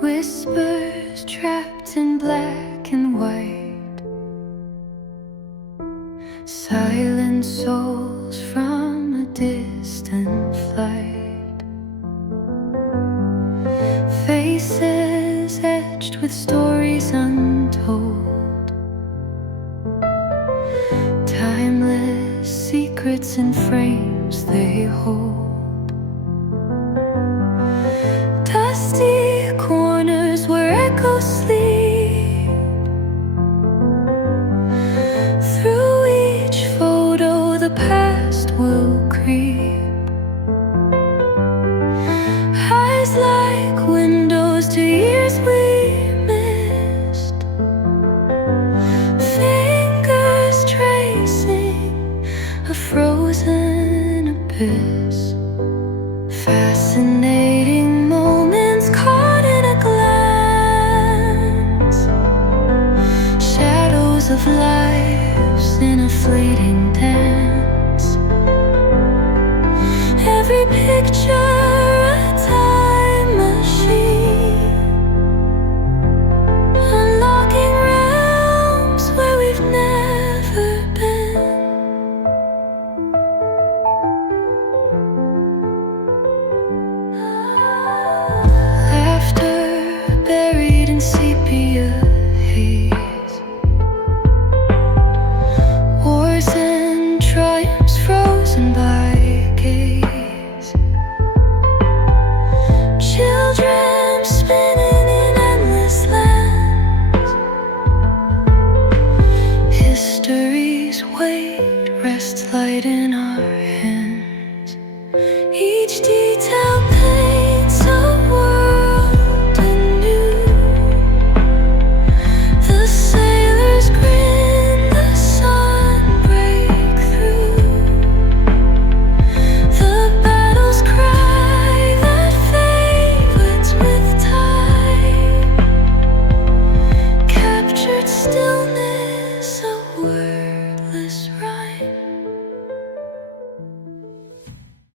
Whispers trapped in black and white, silent souls from a distant flight, faces etched with stories untold, timeless secrets in frames they hold. Dusty corners where echoes sleep,